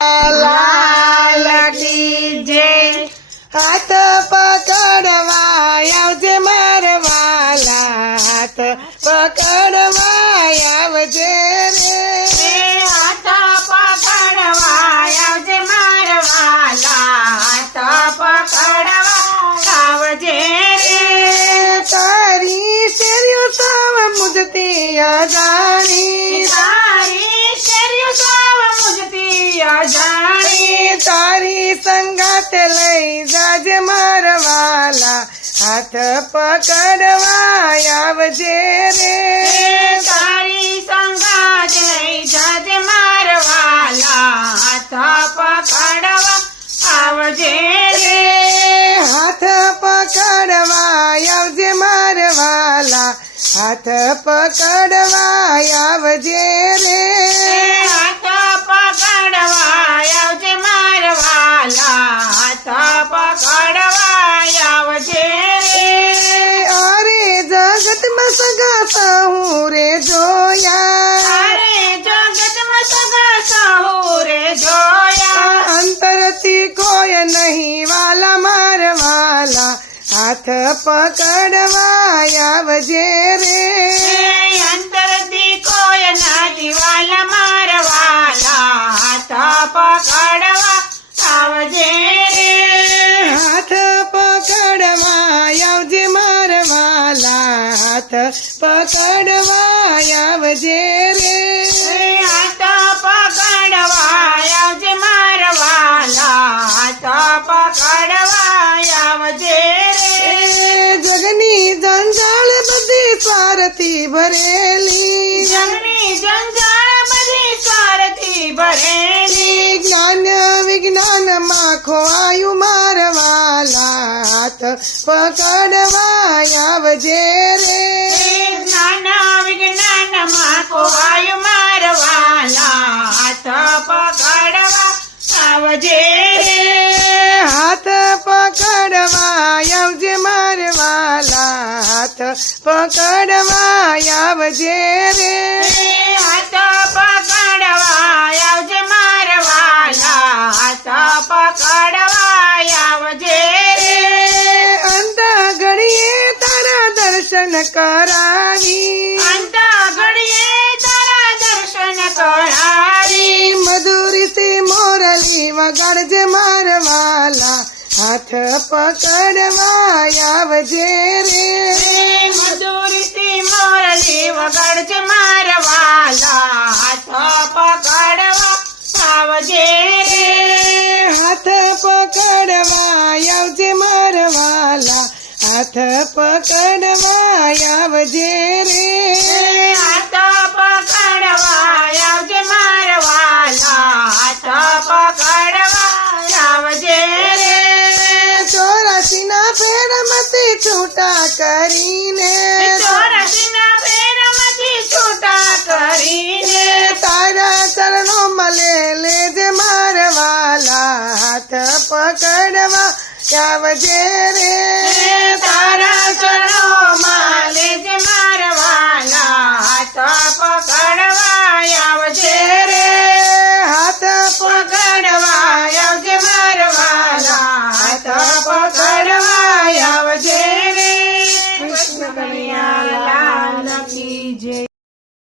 લાલ કી જય. હાથ પકડવા આવજે મારા વાલા, હાથ પકડવા આવજે રે. હાથ પકડવા આવજે મારા વાલા, હાથ પકડવા આવજે રે. તારી શેરીઓ સાવ મુજતી અજાણી, તારી શેરીઓ સાવ મુજતી અજાણી. તારી સંગાતે લઈ જાજે મારા વાલા, હાથ પકડવા આવજે રે. તારી સંગાત લઈ જાજે મારા વાલા, હાથ પકડવા આવજે રે. હાથ પકડવા આવજે મારા વાલા, હાથ પકડવા આવજે રે. હાથ પકડવા આવજે મારા વાલા, હાથ પકડવા આવજે રે. અરે જગતમાં સગા સહુ રે જોયા, અરે જગતમાં સગા સહુ રે જોયા. અંતરથી કોઈ નહીં વાલા મારા વાલા, હાથ પકડવા આવજે રે. અંતરથી કોઈ નથી વાલા મારા વાલા, હાથ પકડવા આવજે રે. હાથ પકડવા આવજે મારા વાલા, હાથ પકડવા આવજે રે. હાથ પકડવા આવજે મારા વાલા, હાથ પકડવા આવજે રે. જગની જંજાળ બધી સ્વાર્થી ભરેલી, જગની જંજાળ બધી સ્વાર્થી ભરેલી. જ્ઞાન વિજ્ઞાનમાં ખોવાયું મારા વાલા, હાથ પકડવા આવજે રે. જ્ઞાન વિજ્ઞાનમાં ખોવાયું મારા વાલા, હાથ પકડવા આવજે રે. હાથ પકડવા આવજે મારા વાલા, હાથ પકડવા આવજે રે. હાથ પકડવા આવજે મારા વાલા, હાથ પકડવા આવજે રે. અંત ઘડીએ તારા દર્શન કરાવી, અંત ઘડીએ તારા દર્શન કરાવી. મધુરી થી મોરલી વગાડજે મારા વાલા, હાથ પકડવા આવજે રે. મધુરથી મોરલી વગાડજે મારા વાલા, હાથ પકડવા આવજે રે. હાથ પકડવા આવજે મારા વાલા, હાથ પકડવા આવજે રે. હાથ પકડવા આવજે મારા વાલા, હાથ પકડવા આવજે રે. ચોરાસીના ફેરમાંથી છૂટા કરીને, ચોરાસીના ફેરમાંથી છૂટા કરીને. તારા ચરણો મળે લેજે મારા વાલા, હાથ પકડવા આવજે રે.